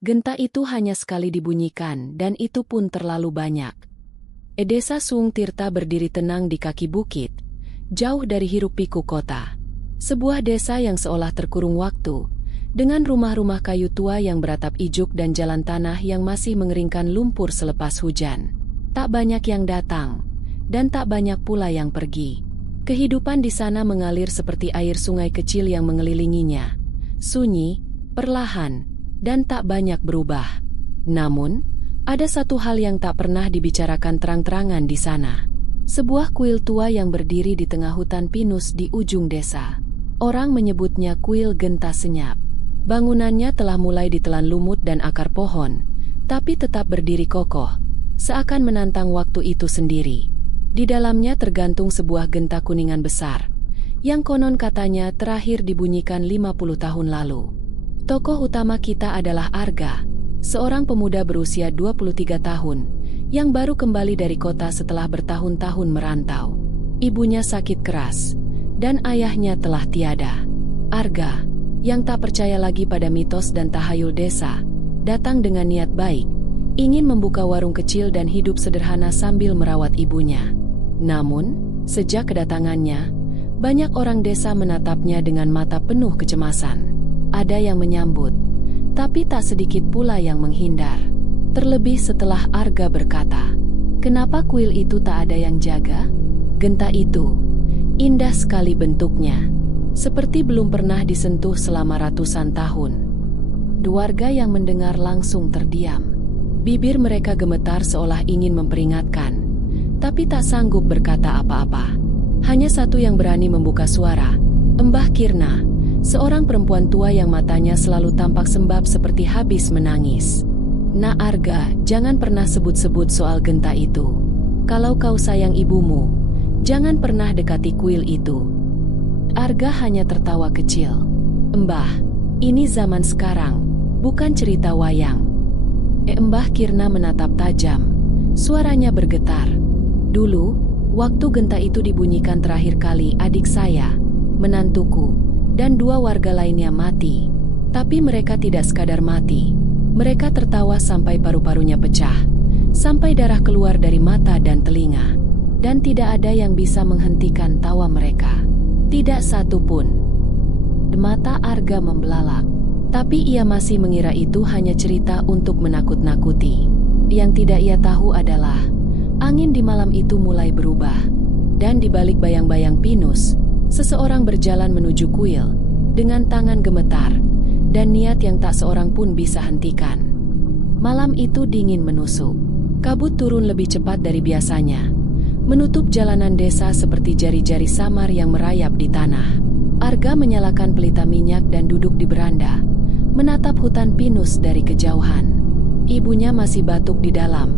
Genta itu hanya sekali dibunyikan dan itu pun terlalu banyak. Desa Sung Tirta berdiri tenang di kaki bukit, jauh dari hiruk-pikuk kota. Sebuah desa yang seolah terkurung waktu, dengan rumah-rumah kayu tua yang beratap ijuk dan jalan tanah yang masih mengeringkan lumpur selepas hujan. Tak banyak yang datang, dan tak banyak pula yang pergi. Kehidupan di sana mengalir seperti air sungai kecil yang mengelilinginya. Sunyi, perlahan, dan tak banyak berubah. Namun, ada satu hal yang tak pernah dibicarakan terang-terangan di sana. Sebuah kuil tua yang berdiri di tengah hutan pinus di ujung desa. Orang menyebutnya kuil Genta Senyap. Bangunannya telah mulai ditelan lumut dan akar pohon, tapi tetap berdiri kokoh, seakan menantang waktu itu sendiri. Di dalamnya tergantung sebuah genta kuningan besar, yang konon katanya terakhir dibunyikan 50 tahun lalu. Tokoh utama kita adalah Arga, seorang pemuda berusia 23 tahun, yang baru kembali dari kota setelah bertahun-tahun merantau. Ibunya sakit keras, dan ayahnya telah tiada. Arga, yang tak percaya lagi pada mitos dan tahayul desa, datang dengan niat baik, ingin membuka warung kecil dan hidup sederhana sambil merawat ibunya. Namun, sejak kedatangannya, banyak orang desa menatapnya dengan mata penuh kecemasan. Ada yang menyambut, tapi tak sedikit pula yang menghindar. Terlebih setelah Arga berkata, "Kenapa kuil itu tak ada yang jaga?" Genta itu, indah sekali bentuknya, seperti belum pernah disentuh selama ratusan tahun. Dua warga yang mendengar langsung terdiam. Bibir mereka gemetar seolah ingin memperingatkan, tapi tak sanggup berkata apa-apa. Hanya satu yang berani membuka suara, Mbah Kirna, seorang perempuan tua yang matanya selalu tampak sembab seperti habis menangis. "Nak Arga, jangan pernah sebut-sebut soal genta itu. Kalau kau sayang ibumu, jangan pernah dekati kuil itu." Arga hanya tertawa kecil. "Mbah, ini zaman sekarang, bukan cerita wayang." Mbah Kirna menatap tajam, suaranya bergetar. "Dulu, waktu genta itu dibunyikan terakhir kali, adik saya, menantuku, dan dua warga lainnya mati. Tapi mereka tidak sekadar mati. Mereka tertawa sampai paru-parunya pecah, sampai darah keluar dari mata dan telinga. Dan tidak ada yang bisa menghentikan tawa mereka. Tidak satu pun." Mata Arga membelalak. Tapi ia masih mengira itu hanya cerita untuk menakut-nakuti. Yang tidak ia tahu adalah, angin di malam itu mulai berubah. Dan di balik bayang-bayang pinus, seseorang berjalan menuju kuil, dengan tangan gemetar, dan niat yang tak seorang pun bisa hentikan. Malam itu dingin menusuk. Kabut turun lebih cepat dari biasanya, menutup jalanan desa seperti jari-jari samar yang merayap di tanah. Arga menyalakan pelita minyak dan duduk di beranda, menatap hutan pinus dari kejauhan. Ibunya masih batuk di dalam,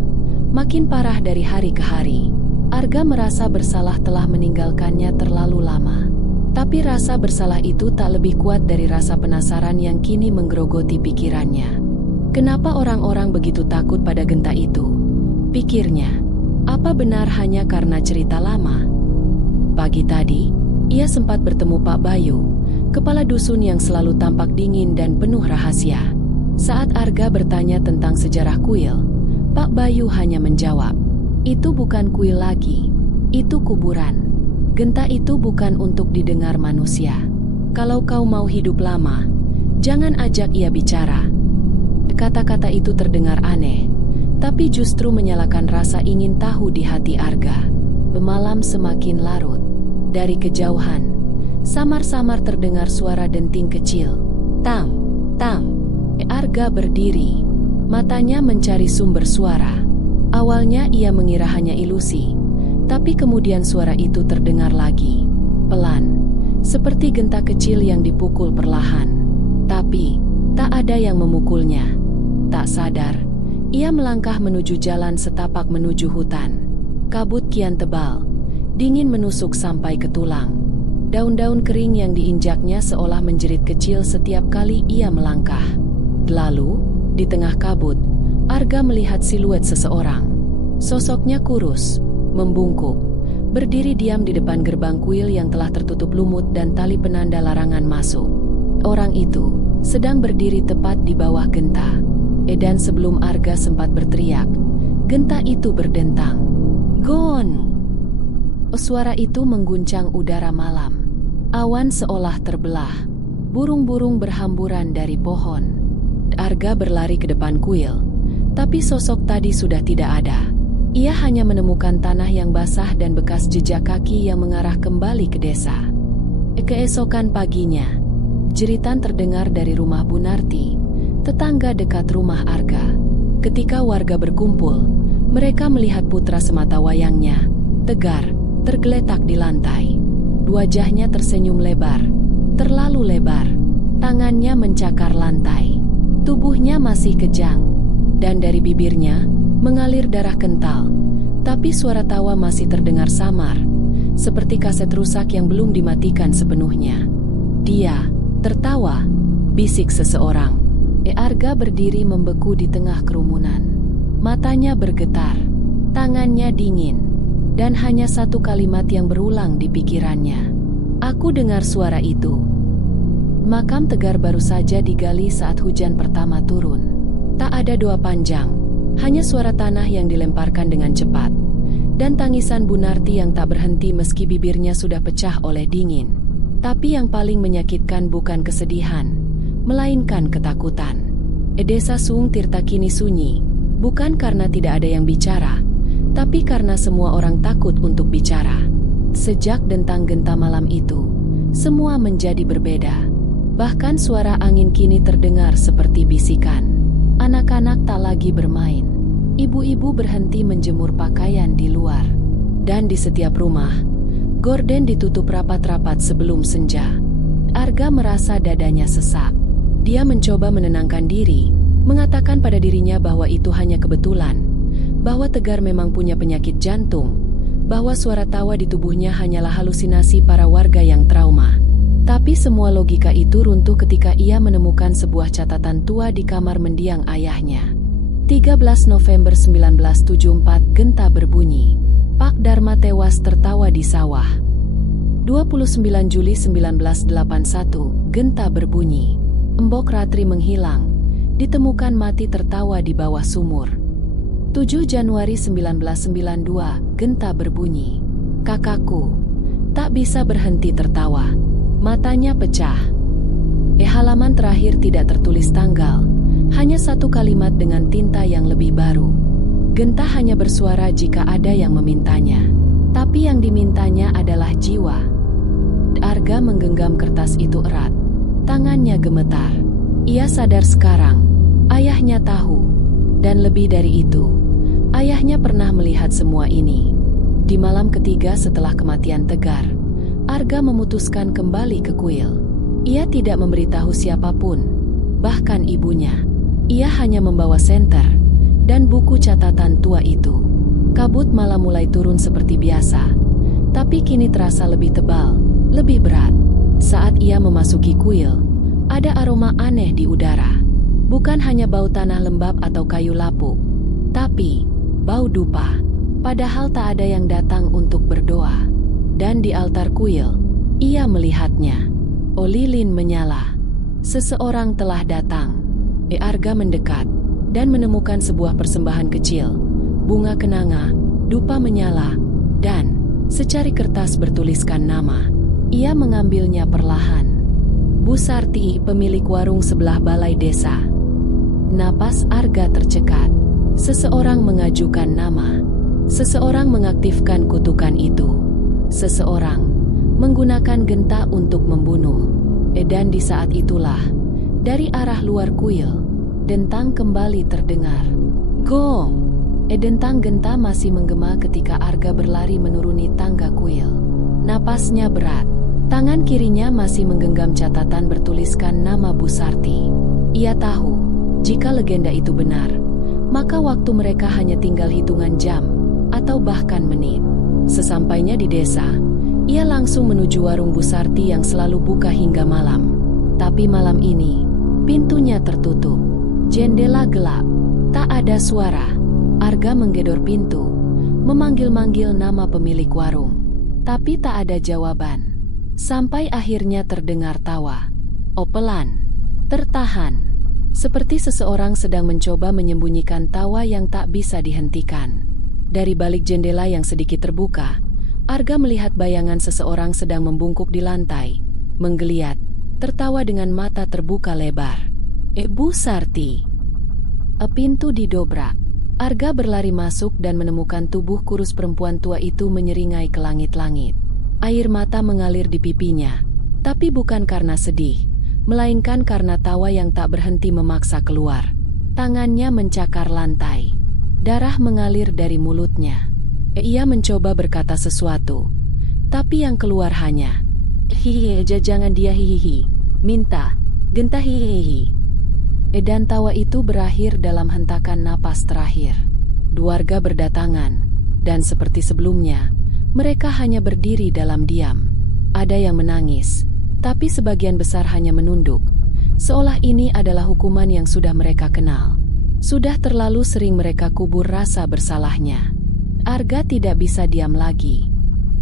makin parah dari hari ke hari. Arga merasa bersalah telah meninggalkannya terlalu lama. Tapi rasa bersalah itu tak lebih kuat dari rasa penasaran yang kini menggerogoti pikirannya. Kenapa orang-orang begitu takut pada genta itu? Pikirnya, apa benar hanya karena cerita lama? Pagi tadi, ia sempat bertemu Pak Bayu, kepala dusun yang selalu tampak dingin dan penuh rahasia. Saat Arga bertanya tentang sejarah kuil, Pak Bayu hanya menjawab, "Itu bukan kuil lagi, itu kuburan. Genta itu bukan untuk didengar manusia. Kalau kau mau hidup lama, jangan ajak ia bicara." Kata-kata itu terdengar aneh, tapi justru menyalakan rasa ingin tahu di hati Arga. Malam semakin larut. Dari kejauhan, samar-samar terdengar suara denting kecil. "Tang, tang." Arga berdiri, matanya mencari sumber suara. Awalnya ia mengira hanya ilusi, tapi kemudian suara itu terdengar lagi, pelan, seperti genta kecil yang dipukul perlahan. Tapi, tak ada yang memukulnya. Tak sadar, ia melangkah menuju jalan setapak menuju hutan. Kabut kian tebal, dingin menusuk sampai ke tulang. Daun-daun kering yang diinjaknya seolah menjerit kecil setiap kali ia melangkah. Lalu, di tengah kabut, Arga melihat siluet seseorang. Sosoknya kurus, membungkuk, berdiri diam di depan gerbang kuil yang telah tertutup lumut dan tali penanda larangan masuk. Orang itu sedang berdiri tepat di bawah genta. Dan sebelum Arga sempat berteriak, genta itu berdentang. Gon! Suara itu mengguncang udara malam. Awan seolah terbelah. Burung-burung berhamburan dari pohon. Arga berlari ke depan kuil, tapi sosok tadi sudah tidak ada. Ia hanya menemukan tanah yang basah dan bekas jejak kaki yang mengarah kembali ke desa. Keesokan paginya, jeritan terdengar dari rumah Bunarti, tetangga dekat rumah Arga. Ketika warga berkumpul, mereka melihat putra sematawayangnya, Tegar, tergeletak di lantai. Wajahnya tersenyum lebar, terlalu lebar. Tangannya mencakar lantai. Tubuhnya masih kejang, dan dari bibirnya mengalir darah kental. Tapi suara tawa masih terdengar samar, seperti kaset rusak yang belum dimatikan sepenuhnya. Dia tertawa, bisik seseorang. Arga berdiri membeku di tengah kerumunan. Matanya bergetar, tangannya dingin, dan hanya satu kalimat yang berulang di pikirannya. Aku dengar suara itu. Makam Tegar baru saja digali saat hujan pertama turun. Tak ada doa panjang, hanya suara tanah yang dilemparkan dengan cepat, dan tangisan Bunarti yang tak berhenti meski bibirnya sudah pecah oleh dingin. Tapi yang paling menyakitkan bukan kesedihan, melainkan ketakutan. Desa Sung Tirta kini sunyi, bukan karena tidak ada yang bicara, tapi karena semua orang takut untuk bicara. Sejak dentang genta malam itu, semua menjadi berbeda. Bahkan suara angin kini terdengar seperti bisikan. Anak-anak tak lagi bermain. Ibu-ibu berhenti menjemur pakaian di luar. Dan di setiap rumah, gorden ditutup rapat-rapat sebelum senja. Arga merasa dadanya sesak. Dia mencoba menenangkan diri, mengatakan pada dirinya bahwa itu hanya kebetulan, bahwa Tegar memang punya penyakit jantung, bahwa suara tawa di tubuhnya hanyalah halusinasi para warga yang trauma. Tapi semua logika itu runtuh ketika ia menemukan sebuah catatan tua di kamar mendiang ayahnya. 13 November 1974 genta berbunyi. Pak Dharma tewas tertawa di sawah. 29 Juli 1981 genta berbunyi. Embok Ratri menghilang, ditemukan mati tertawa di bawah sumur. 7 Januari 1992 genta berbunyi. Kakakku tak bisa berhenti tertawa. Matanya pecah. Halaman terakhir tidak tertulis tanggal, hanya satu kalimat dengan tinta yang lebih baru. Genta hanya bersuara jika ada yang memintanya, tapi yang dimintanya adalah jiwa. Arga menggenggam kertas itu erat, tangannya gemetar. Ia sadar sekarang, ayahnya tahu, dan lebih dari itu, ayahnya pernah melihat semua ini. Di malam ketiga setelah kematian Tegar, Arga memutuskan kembali ke kuil. Ia tidak memberitahu siapapun, bahkan ibunya. Ia hanya membawa senter dan buku catatan tua itu. Kabut malam mulai turun seperti biasa, tapi kini terasa lebih tebal, lebih berat. Saat ia memasuki kuil, ada aroma aneh di udara. Bukan hanya bau tanah lembab atau kayu lapuk, tapi bau dupa. Padahal tak ada yang datang untuk berdoa. Dan di altar kuil, ia melihatnya. Lilin menyala. Seseorang telah datang. Arga mendekat dan menemukan sebuah persembahan kecil. Bunga kenanga, dupa menyala, dan secari kertas bertuliskan nama. Ia mengambilnya perlahan. Bu Sarti, pemilik warung sebelah balai desa. Napas Arga tercekat. Seseorang mengajukan nama. Seseorang mengaktifkan kutukan itu. Seseorang menggunakan genta untuk membunuh. Dan di saat itulah, dari arah luar kuil, dentang kembali terdengar. Gong! Dentang genta masih menggema ketika Arga berlari menuruni tangga kuil. Napasnya berat. Tangan kirinya masih menggenggam catatan bertuliskan nama Bu Sarti. Ia tahu, jika legenda itu benar, maka waktu mereka hanya tinggal hitungan jam, atau bahkan menit. Sesampainya di desa, ia langsung menuju warung Bu Sarti yang selalu buka hingga malam. Tapi malam ini, pintunya tertutup. Jendela gelap. Tak ada suara. Arga menggedor pintu, memanggil-manggil nama pemilik warung. Tapi tak ada jawaban. Sampai akhirnya terdengar tawa. Pelan. Tertahan. Seperti seseorang sedang mencoba menyembunyikan tawa yang tak bisa dihentikan. Dari balik jendela yang sedikit terbuka, Arga melihat bayangan seseorang sedang membungkuk di lantai, menggeliat, tertawa dengan mata terbuka lebar. Bu Sarti. Pintu didobrak. Arga berlari masuk dan menemukan tubuh kurus perempuan tua itu menyeringai ke langit-langit. Air mata mengalir di pipinya, tapi bukan karena sedih, melainkan karena tawa yang tak berhenti memaksa keluar. Tangannya mencakar lantai. Darah mengalir dari mulutnya. Ia mencoba berkata sesuatu, tapi yang keluar hanya hihihi, jangan dia hihihi, minta, genta hihihi. Dan tawa itu berakhir dalam hentakan napas terakhir. Dua warga berdatangan, dan seperti sebelumnya, mereka hanya berdiri dalam diam. Ada yang menangis, tapi sebagian besar hanya menunduk, seolah ini adalah hukuman yang sudah mereka kenal. Sudah terlalu sering mereka kubur rasa bersalahnya. Arga tidak bisa diam lagi.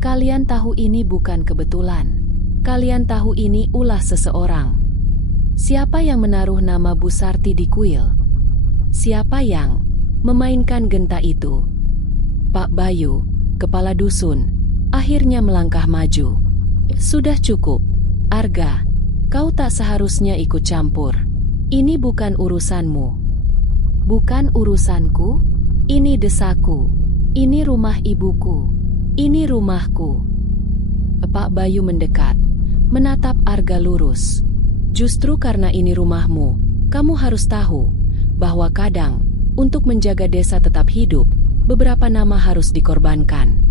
Kalian tahu ini bukan kebetulan. Kalian tahu ini ulah seseorang. Siapa yang menaruh nama Bu Sarti di kuil? Siapa yang memainkan genta itu? Pak Bayu, kepala dusun, akhirnya melangkah maju. Sudah cukup, Arga. Kau tak seharusnya ikut campur. Ini bukan urusanmu. Bukan urusanku? Ini desaku. Ini rumah ibuku. Ini rumahku. Pak Bayu mendekat, menatap Arga lurus. Justru karena ini rumahmu, kamu harus tahu bahwa kadang, untuk menjaga desa tetap hidup, beberapa nama harus dikorbankan.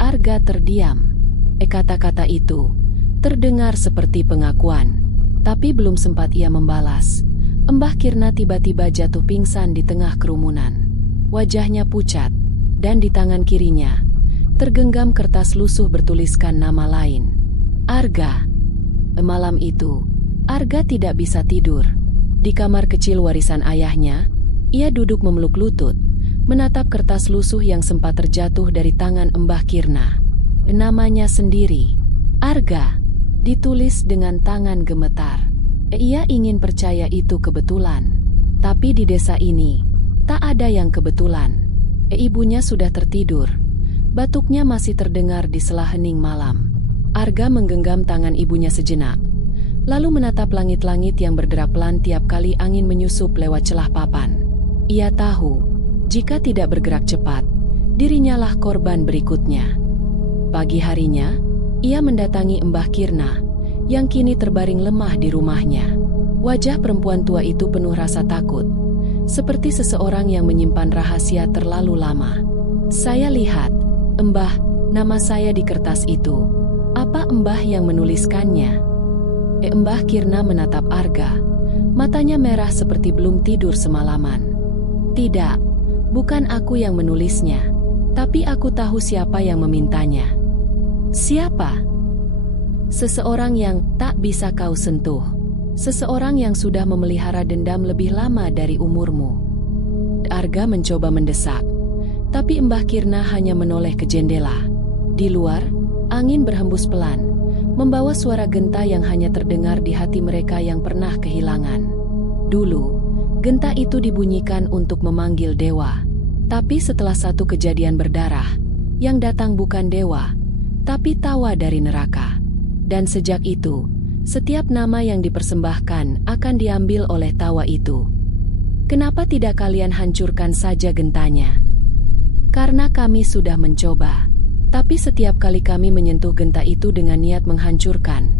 Arga terdiam. Kata-kata itu terdengar seperti pengakuan, tapi belum sempat ia membalas. Mbah Kirna tiba-tiba jatuh pingsan di tengah kerumunan. Wajahnya pucat, dan di tangan kirinya tergenggam kertas lusuh bertuliskan nama lain. Arga. Malam itu, Arga tidak bisa tidur. Di kamar kecil warisan ayahnya, ia duduk memeluk lutut, menatap kertas lusuh yang sempat terjatuh dari tangan Mbah Kirna. Namanya sendiri, Arga, ditulis dengan tangan gemetar. Ia ingin percaya itu kebetulan, tapi di desa ini, tak ada yang kebetulan. Ibunya sudah tertidur. Batuknya masih terdengar di sela hening malam. Arga menggenggam tangan ibunya sejenak, lalu menatap langit-langit yang berderapelan tiap kali angin menyusup lewat celah papan. Ia tahu, jika tidak bergerak cepat, dirinya lah korban berikutnya. Pagi harinya, ia mendatangi Mbah Kirna, yang kini terbaring lemah di rumahnya. Wajah perempuan tua itu penuh rasa takut, seperti seseorang yang menyimpan rahasia terlalu lama. Saya lihat, Mbah, nama saya di kertas itu. Apa Mbah yang menuliskannya? Mbah Kirna menatap Arga. Matanya merah seperti belum tidur semalaman. Tidak, bukan aku yang menulisnya. Tapi aku tahu siapa yang memintanya. Siapa? Seseorang yang tak bisa kau sentuh. Seseorang yang sudah memelihara dendam lebih lama dari umurmu. Arga mencoba mendesak, tapi Mbah Kirna hanya menoleh ke jendela. Di luar, angin berhembus pelan, membawa suara genta yang hanya terdengar di hati mereka yang pernah kehilangan. Dulu, genta itu dibunyikan untuk memanggil dewa. Tapi setelah satu kejadian berdarah, yang datang bukan dewa, tapi tawa dari neraka. Dan sejak itu, setiap nama yang dipersembahkan akan diambil oleh tawa itu. Kenapa tidak kalian hancurkan saja gentanya? Karena kami sudah mencoba. Tapi setiap kali kami menyentuh genta itu dengan niat menghancurkan,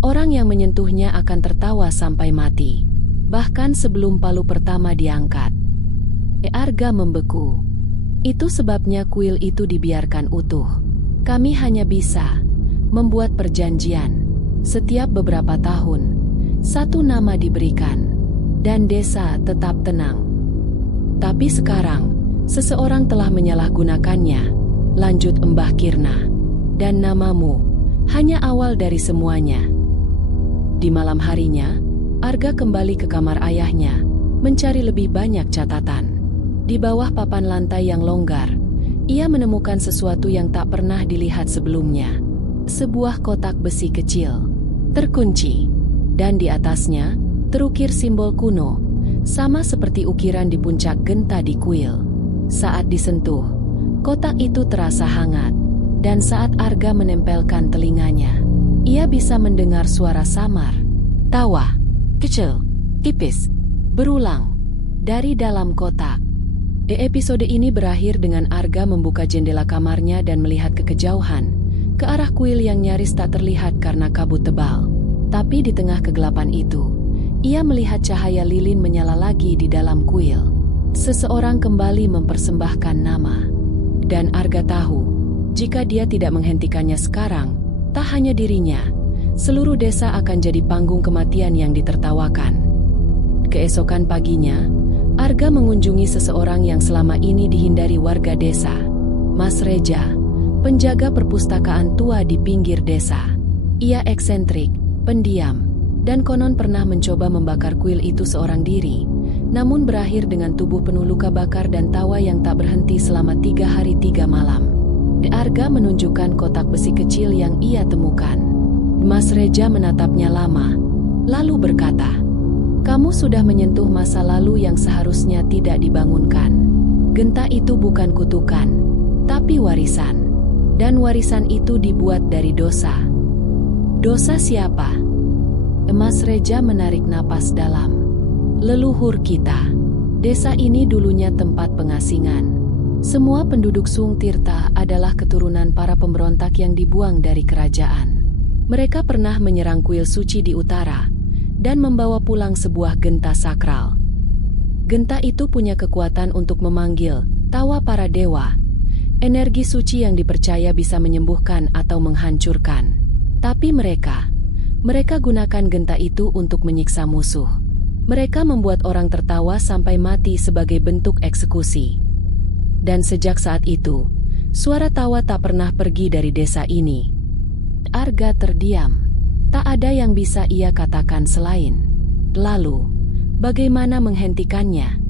orang yang menyentuhnya akan tertawa sampai mati. Bahkan sebelum palu pertama diangkat. Arga membeku. Itu sebabnya kuil itu dibiarkan utuh. Kami hanya bisa membuat perjanjian. Setiap beberapa tahun, satu nama diberikan, dan desa tetap tenang. Tapi sekarang, seseorang telah menyalahgunakannya. Lanjut Mbah Kirna, dan namamu hanya awal dari semuanya. Di malam harinya, Arga kembali ke kamar ayahnya, mencari lebih banyak catatan. Di bawah papan lantai yang longgar, ia menemukan sesuatu yang tak pernah dilihat sebelumnya. Sebuah kotak besi kecil, terkunci, dan di atasnya terukir simbol kuno sama seperti ukiran di puncak genta di kuil. Saat disentuh, kotak itu terasa hangat, dan saat Arga menempelkan telinganya, ia bisa mendengar suara samar, tawa, kecil, tipis, berulang, dari dalam kotak. Episode ini berakhir dengan Arga membuka jendela kamarnya dan melihat ke kejauhan, ke arah kuil yang nyaris tak terlihat karena kabut tebal. Tapi di tengah kegelapan itu, ia melihat cahaya lilin menyala lagi di dalam kuil. Seseorang kembali mempersembahkan nama. Dan Arga tahu, jika dia tidak menghentikannya sekarang, tak hanya dirinya, seluruh desa akan jadi panggung kematian yang ditertawakan. Keesokan paginya, Arga mengunjungi seseorang yang selama ini dihindari warga desa. Mas Reja, penjaga perpustakaan tua di pinggir desa. Ia eksentrik, pendiam, dan konon pernah mencoba membakar kuil itu seorang diri, namun berakhir dengan tubuh penuh luka bakar dan tawa yang tak berhenti selama 3 hari 3 malam. Arga menunjukkan kotak besi kecil yang ia temukan. Mas Reja menatapnya lama, lalu berkata, "Kamu sudah menyentuh masa lalu yang seharusnya tidak dibangunkan. Genta itu bukan kutukan, tapi warisan. Dan warisan itu dibuat dari dosa." "Dosa siapa?" Mas Reja menarik napas dalam. "Leluhur kita. Desa ini dulunya tempat pengasingan. Semua penduduk Sung Tirta adalah keturunan para pemberontak yang dibuang dari kerajaan. Mereka pernah menyerang kuil suci di utara dan membawa pulang sebuah genta sakral. Genta itu punya kekuatan untuk memanggil tawa para dewa, energi suci yang dipercaya bisa menyembuhkan atau menghancurkan. Tapi mereka gunakan genta itu untuk menyiksa musuh. Mereka membuat orang tertawa sampai mati sebagai bentuk eksekusi. Dan sejak saat itu, suara tawa tak pernah pergi dari desa ini." Arga terdiam. Tak ada yang bisa ia katakan selain, "Lalu, bagaimana menghentikannya?"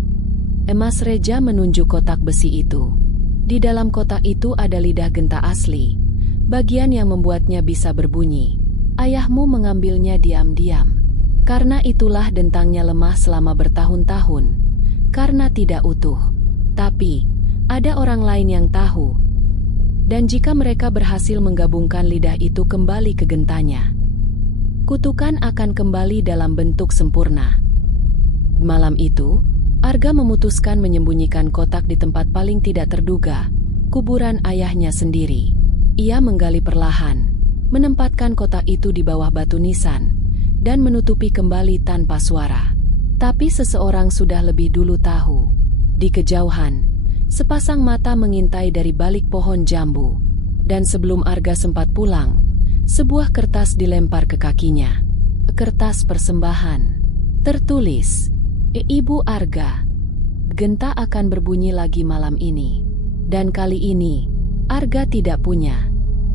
Mas Reja menunjuk kotak besi itu. Di dalam kotak itu ada lidah genta asli, bagian yang membuatnya bisa berbunyi. Ayahmu mengambilnya diam-diam. Karena itulah dentangnya lemah selama bertahun-tahun, karena tidak utuh. Tapi, ada orang lain yang tahu. Dan jika mereka berhasil menggabungkan lidah itu kembali ke gentanya, kutukan akan kembali dalam bentuk sempurna. Malam itu, Arga memutuskan menyembunyikan kotak di tempat paling tidak terduga, kuburan ayahnya sendiri. Ia menggali perlahan, menempatkan kotak itu di bawah batu nisan, dan menutupi kembali tanpa suara. Tapi seseorang sudah lebih dulu tahu. Di kejauhan, sepasang mata mengintai dari balik pohon jambu. Dan sebelum Arga sempat pulang, sebuah kertas dilempar ke kakinya. Kertas persembahan. Tertulis, "Ibu Arga, genta akan berbunyi lagi malam ini." Dan kali ini, Arga tidak punya.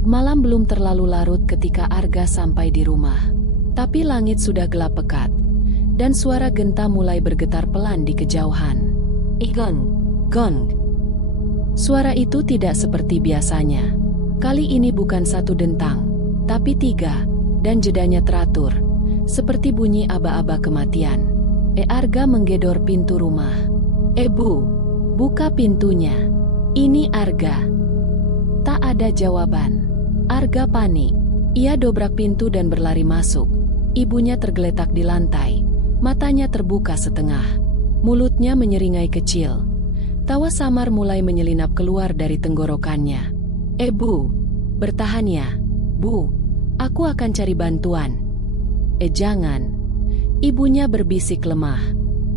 Malam belum terlalu larut ketika Arga sampai di rumah. Tapi langit sudah gelap pekat, dan suara genta mulai bergetar pelan di kejauhan. "Gong, gong." Suara itu tidak seperti biasanya. Kali ini bukan satu dentang, tapi 3, dan jedanya teratur, seperti bunyi aba-aba kematian. Arga menggedor pintu rumah. "Bu, buka pintunya. Ini Arga." Tak ada jawaban. Arga panik. Ia dobrak pintu dan berlari masuk. Ibunya tergeletak di lantai, matanya terbuka setengah. Mulutnya menyeringai kecil. Tawa samar mulai menyelinap keluar dari tenggorokannya. Bu, bertahan ya, Bu. Aku akan cari bantuan." Jangan." Ibunya berbisik lemah.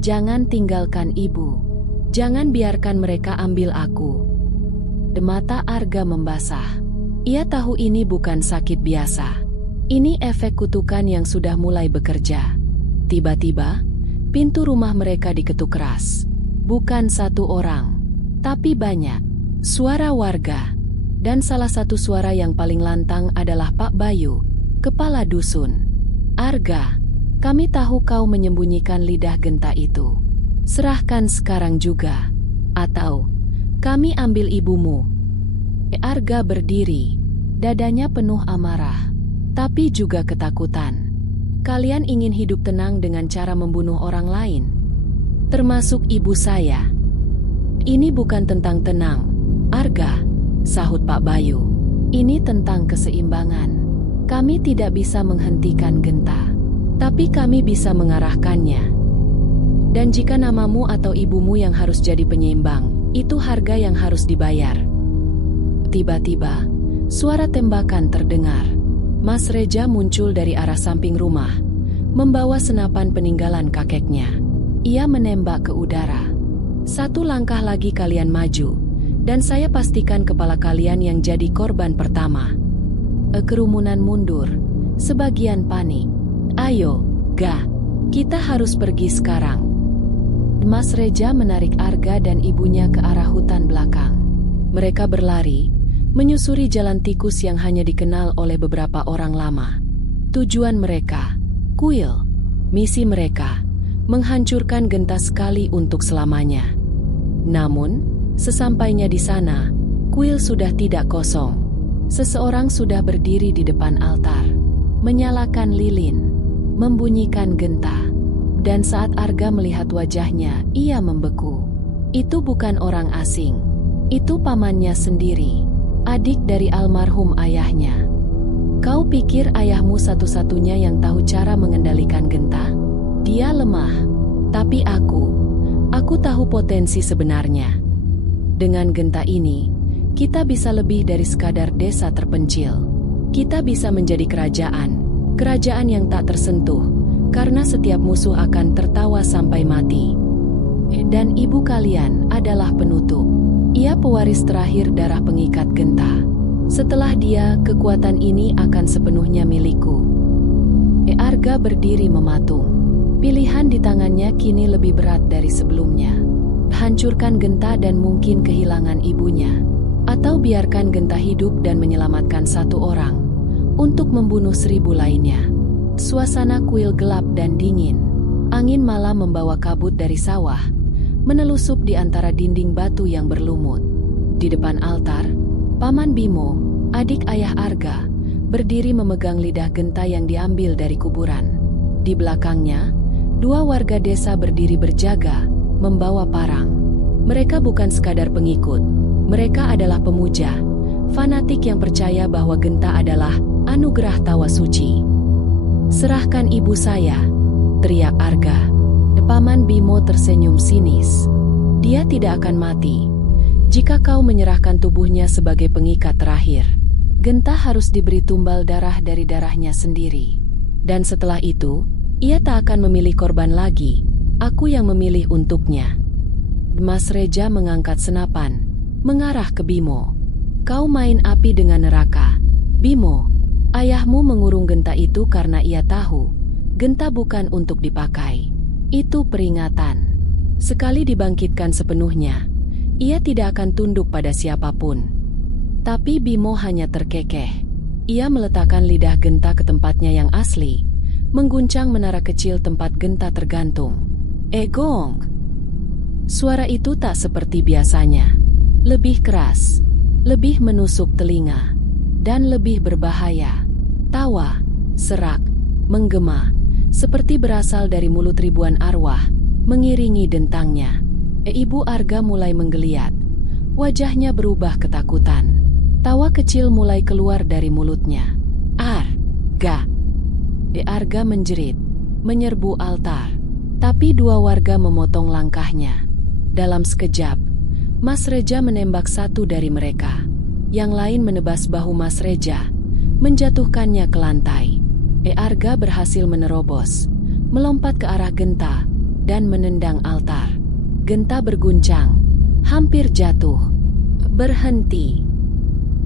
"Jangan tinggalkan ibu. Jangan biarkan mereka ambil aku." Mata Arga membasah. Ia tahu ini bukan sakit biasa. Ini efek kutukan yang sudah mulai bekerja. Tiba-tiba, pintu rumah mereka diketuk keras. Bukan satu orang, tapi banyak. Suara warga. Dan salah satu suara yang paling lantang adalah Pak Bayu, kepala dusun. "Arga, kami tahu kau menyembunyikan lidah genta itu. Serahkan sekarang juga. Atau, kami ambil ibumu." Arga berdiri. Dadanya penuh amarah. Tapi juga ketakutan. "Kalian ingin hidup tenang dengan cara membunuh orang lain? termasuk ibu saya. Ini bukan tentang tenang, Arga, sahut Pak Bayu. Ini tentang keseimbangan. Kami tidak bisa menghentikan Genta, tapi kami bisa mengarahkannya. Dan jika namamu atau ibumu yang harus jadi penyeimbang, itu harga yang harus dibayar. Tiba-tiba, suara tembakan terdengar. Mas Reja muncul dari arah samping rumah, membawa senapan peninggalan kakeknya. Ia menembak ke udara. Satu langkah lagi kalian maju, dan saya pastikan kepala kalian yang jadi korban pertama. Kerumunan mundur, sebagian panik. Ayo, Ga, kita harus pergi sekarang. Mas Reja menarik Arga dan ibunya ke arah hutan belakang. Mereka berlari, menyusuri jalan tikus yang hanya dikenal oleh beberapa orang lama. Tujuan mereka, kuil. Misi mereka, menghancurkan Genta sekali untuk selamanya. Namun, sesampainya di sana, kuil sudah tidak kosong. Seseorang sudah berdiri di depan altar, menyalakan lilin, membunyikan Genta. Dan saat Arga melihat wajahnya, ia membeku. Itu bukan orang asing. Itu pamannya sendiri, adik dari almarhum ayahnya. Kau pikir ayahmu satu-satunya yang tahu cara mengendalikan Genta? Dia lemah, tapi aku tahu potensi sebenarnya. Dengan Genta ini, kita bisa lebih dari sekadar desa terpencil. Kita bisa menjadi kerajaan yang tak tersentuh, karena setiap musuh akan tertawa sampai mati. Dan ibu kalian adalah penutup. Ia pewaris terakhir darah pengikat Genta. Setelah dia, kekuatan ini akan sepenuhnya milikku. Arga berdiri mematung. Pilihan di tangannya kini lebih berat dari sebelumnya. Hancurkan Genta dan mungkin kehilangan ibunya. Atau biarkan Genta hidup dan menyelamatkan satu orang, untuk membunuh 1000 lainnya. Suasana kuil gelap dan dingin. Angin malam membawa kabut dari sawah, menelusup di antara dinding batu yang berlumut. Di depan altar, Paman Bimo, adik ayah Arga, berdiri memegang lidah Genta yang diambil dari kuburan. Di belakangnya, 2 warga desa berdiri berjaga, membawa parang. Mereka bukan sekadar pengikut, mereka adalah pemuja, fanatik yang percaya bahwa Genta adalah anugerah tawa suci. Serahkan ibu saya, teriak Arga. Paman Bimo tersenyum sinis. Dia tidak akan mati. Jika kau menyerahkan tubuhnya sebagai pengikat terakhir, Genta harus diberi tumbal darah dari darahnya sendiri. Dan setelah itu, ia tak akan memilih korban lagi. Aku yang memilih untuknya. Mas Reja mengangkat senapan, mengarah ke Bimo. Kau main api dengan neraka. Bimo, ayahmu mengurung Genta itu karena ia tahu Genta bukan untuk dipakai. Itu peringatan. Sekali dibangkitkan sepenuhnya, ia tidak akan tunduk pada siapapun. Tapi Bimo hanya terkekeh. Ia meletakkan lidah Genta ke tempatnya yang asli, mengguncang menara kecil tempat Genta tergantung. Gong! Suara itu tak seperti biasanya. Lebih keras, lebih menusuk telinga, dan lebih berbahaya. Tawa, serak, menggema, seperti berasal dari mulut ribuan arwah, mengiringi dentangnya. Ibu Arga mulai menggeliat. Wajahnya berubah ketakutan. Tawa kecil mulai keluar dari mulutnya. Arga! Arga menjerit, menyerbu altar. Tapi 2 warga memotong langkahnya. Dalam sekejap, Mas Reja menembak satu dari mereka. Yang lain menebas bahu Mas Reja, menjatuhkannya ke lantai. Arga berhasil menerobos, melompat ke arah Genta, dan menendang altar. Genta berguncang, hampir jatuh. Berhenti.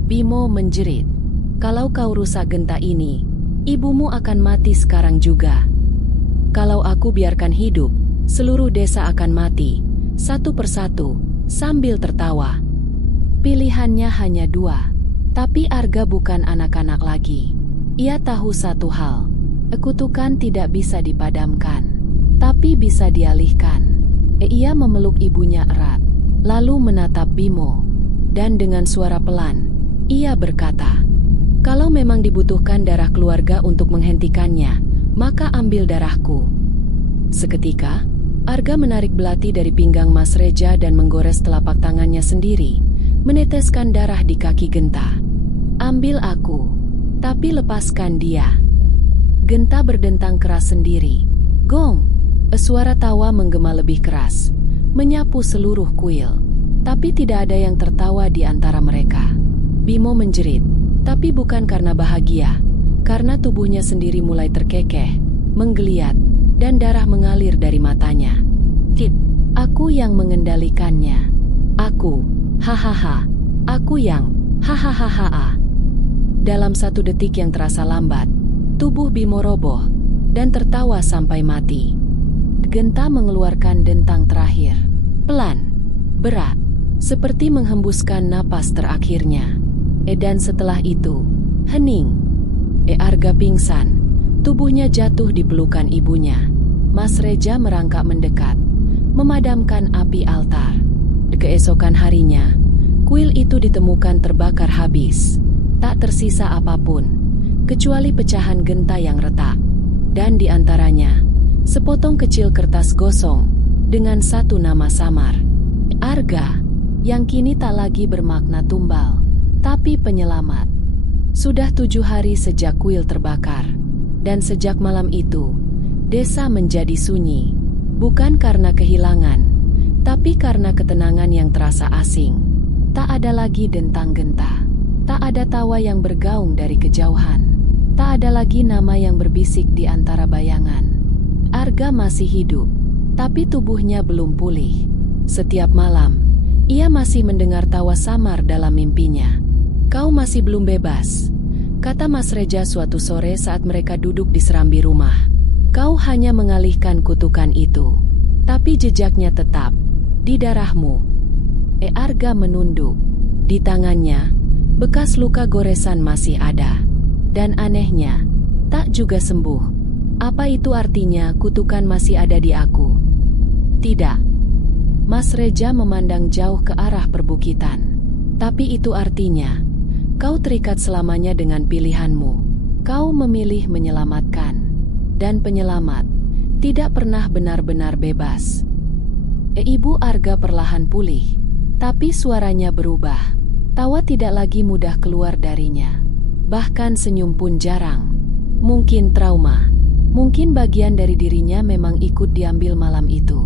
Bimo menjerit. Kalau kau rusak Genta ini, ibumu akan mati sekarang juga. Kalau aku biarkan hidup, seluruh desa akan mati, satu persatu, sambil tertawa. Pilihannya hanya 2, tapi Arga bukan anak-anak lagi. Ia tahu satu hal, kutukan tidak bisa dipadamkan, tapi bisa dialihkan. Ia memeluk ibunya erat, lalu menatap Bimo, dan dengan suara pelan, ia berkata, kalau memang dibutuhkan darah keluarga untuk menghentikannya, maka ambil darahku. Seketika, Arga menarik belati dari pinggang Mas Reja dan menggores telapak tangannya sendiri, meneteskan darah di kaki Genta. "Ambil aku, tapi lepaskan dia." Genta berdentang keras sendiri. "Gong!" Suara tawa menggema lebih keras, menyapu seluruh kuil. Tapi tidak ada yang tertawa di antara mereka. Bimo menjerit, tapi bukan karena bahagia, karena tubuhnya sendiri mulai terkekeh, menggeliat, dan darah mengalir dari matanya. "Tip, aku yang mengendalikannya. Aku, hahaha, aku yang, hahaha." Dalam 1 detik yang terasa lambat, tubuh Bimo roboh, dan tertawa sampai mati. Genta mengeluarkan dentang terakhir. Pelan, berat, seperti menghembuskan napas terakhirnya. Dan setelah itu, hening. Arga pingsan. Tubuhnya jatuh di pelukan ibunya. Mas Reja merangkak mendekat, memadamkan api altar. Keesokan harinya, kuil itu ditemukan terbakar habis. Tak tersisa apapun, kecuali pecahan genta yang retak. Dan di antaranya, sepotong kecil kertas gosong dengan 1 nama samar. Arga, yang kini tak lagi bermakna tumbal, tapi penyelamat. Sudah 7 hari sejak kuil terbakar. Dan sejak malam itu, desa menjadi sunyi, bukan karena kehilangan, tapi karena ketenangan yang terasa asing. Tak ada lagi dentang Genta, tak ada tawa yang bergaung dari kejauhan, tak ada lagi nama yang berbisik di antara bayangan. Arga masih hidup, tapi tubuhnya belum pulih. Setiap malam, ia masih mendengar tawa samar dalam mimpinya. "Kau masih belum bebas," kata Mas Reja suatu sore saat mereka duduk di serambi rumah. "Kau hanya mengalihkan kutukan itu, tapi jejaknya tetap di darahmu." Arga menunduk. Di tangannya, bekas luka goresan masih ada. Dan anehnya, tak juga sembuh. Apa itu artinya kutukan masih ada di aku? Tidak. Mas Reja memandang jauh ke arah perbukitan. Tapi itu artinya, kau terikat selamanya dengan pilihanmu. Kau memilih menyelamatkan. Dan penyelamat tidak pernah benar-benar bebas. Ibu Arga perlahan pulih. Tapi suaranya berubah. Tawa tidak lagi mudah keluar darinya. Bahkan senyum pun jarang. Mungkin trauma. Mungkin bagian dari dirinya memang ikut diambil malam itu.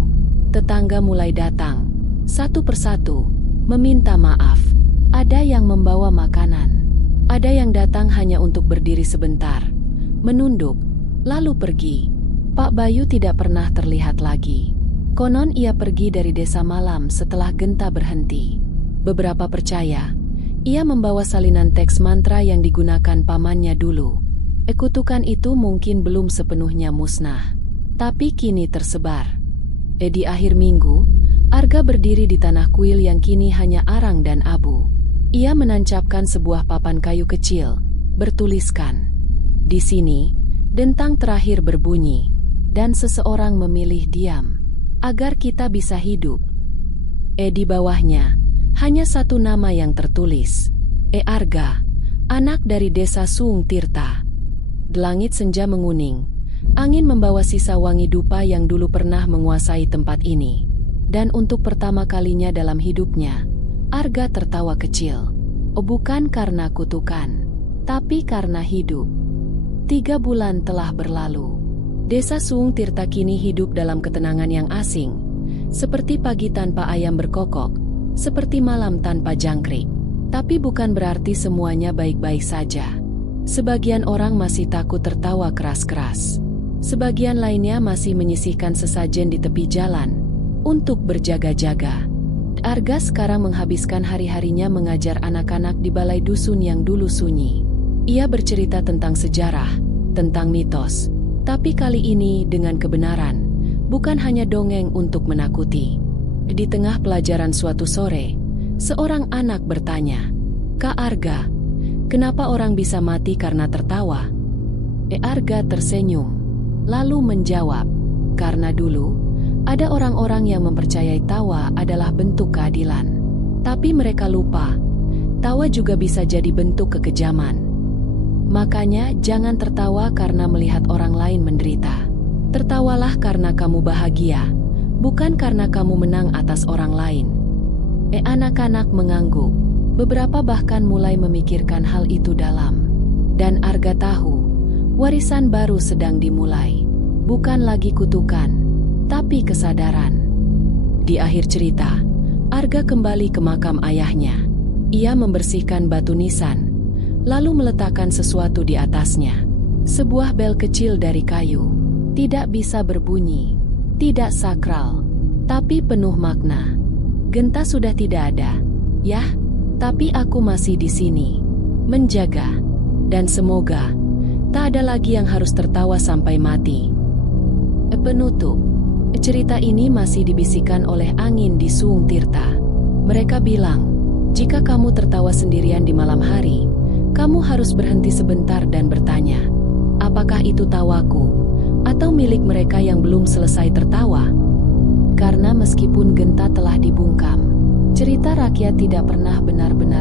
Tetangga mulai datang, satu persatu, meminta maaf. Ada yang membawa makanan. Ada yang datang hanya untuk berdiri sebentar, menunduk, lalu pergi. Pak Bayu tidak pernah terlihat lagi. Konon ia pergi dari desa malam setelah Genta berhenti. Beberapa percaya, ia membawa salinan teks mantra yang digunakan pamannya dulu. Kutukan itu mungkin belum sepenuhnya musnah, tapi kini tersebar. Di akhir minggu, Arga berdiri di tanah kuil yang kini hanya arang dan abu. Ia menancapkan sebuah papan kayu kecil, bertuliskan, "Di sini, dentang terakhir berbunyi, dan seseorang memilih diam, agar kita bisa hidup." Di bawahnya, hanya 1 nama yang tertulis. Arga, anak dari desa Suung Tirta. Langit senja menguning. Angin membawa sisa wangi dupa yang dulu pernah menguasai tempat ini. Dan untuk pertama kalinya dalam hidupnya, Arga tertawa kecil. Bukan karena kutukan, tapi karena hidup. 3 bulan telah berlalu. Desa Suung Tirta kini hidup dalam ketenangan yang asing. Seperti pagi tanpa ayam berkokok, seperti malam tanpa jangkrik. Tapi bukan berarti semuanya baik-baik saja. Sebagian orang masih takut tertawa keras-keras. Sebagian lainnya masih menyisihkan sesajen di tepi jalan untuk berjaga-jaga. Arga sekarang menghabiskan hari-harinya mengajar anak-anak di balai dusun yang dulu sunyi. Ia bercerita tentang sejarah, tentang mitos, tapi kali ini dengan kebenaran, bukan hanya dongeng untuk menakuti. Di tengah pelajaran suatu sore, seorang anak bertanya, "Kak Arga, kenapa orang bisa mati karena tertawa?" Arga tersenyum, lalu menjawab, "Karena dulu, ada orang-orang yang mempercayai tawa adalah bentuk keadilan. Tapi mereka lupa, tawa juga bisa jadi bentuk kekejaman. Makanya jangan tertawa karena melihat orang lain menderita. Tertawalah karena kamu bahagia, bukan karena kamu menang atas orang lain. Anak-anak mengangguk. Beberapa bahkan mulai memikirkan hal itu dalam. Dan Arga tahu, warisan baru sedang dimulai. Bukan lagi kutukan, tapi kesadaran. Di akhir cerita, Arga kembali ke makam ayahnya. Ia membersihkan batu nisan, lalu meletakkan sesuatu di atasnya. Sebuah bel kecil dari kayu. Tidak bisa berbunyi, tidak sakral, tapi penuh makna. Genta sudah tidak ada, ya, tapi aku masih di sini, menjaga. Dan semoga, tak ada lagi yang harus tertawa sampai mati. Penutup. Cerita ini masih dibisikkan oleh angin di Suung Tirta. Mereka bilang, jika kamu tertawa sendirian di malam hari, kamu harus berhenti sebentar dan bertanya, apakah itu tawaku, atau milik mereka yang belum selesai tertawa? Karena meskipun Genta telah dibungkam, cerita rakyat tidak pernah benar-benar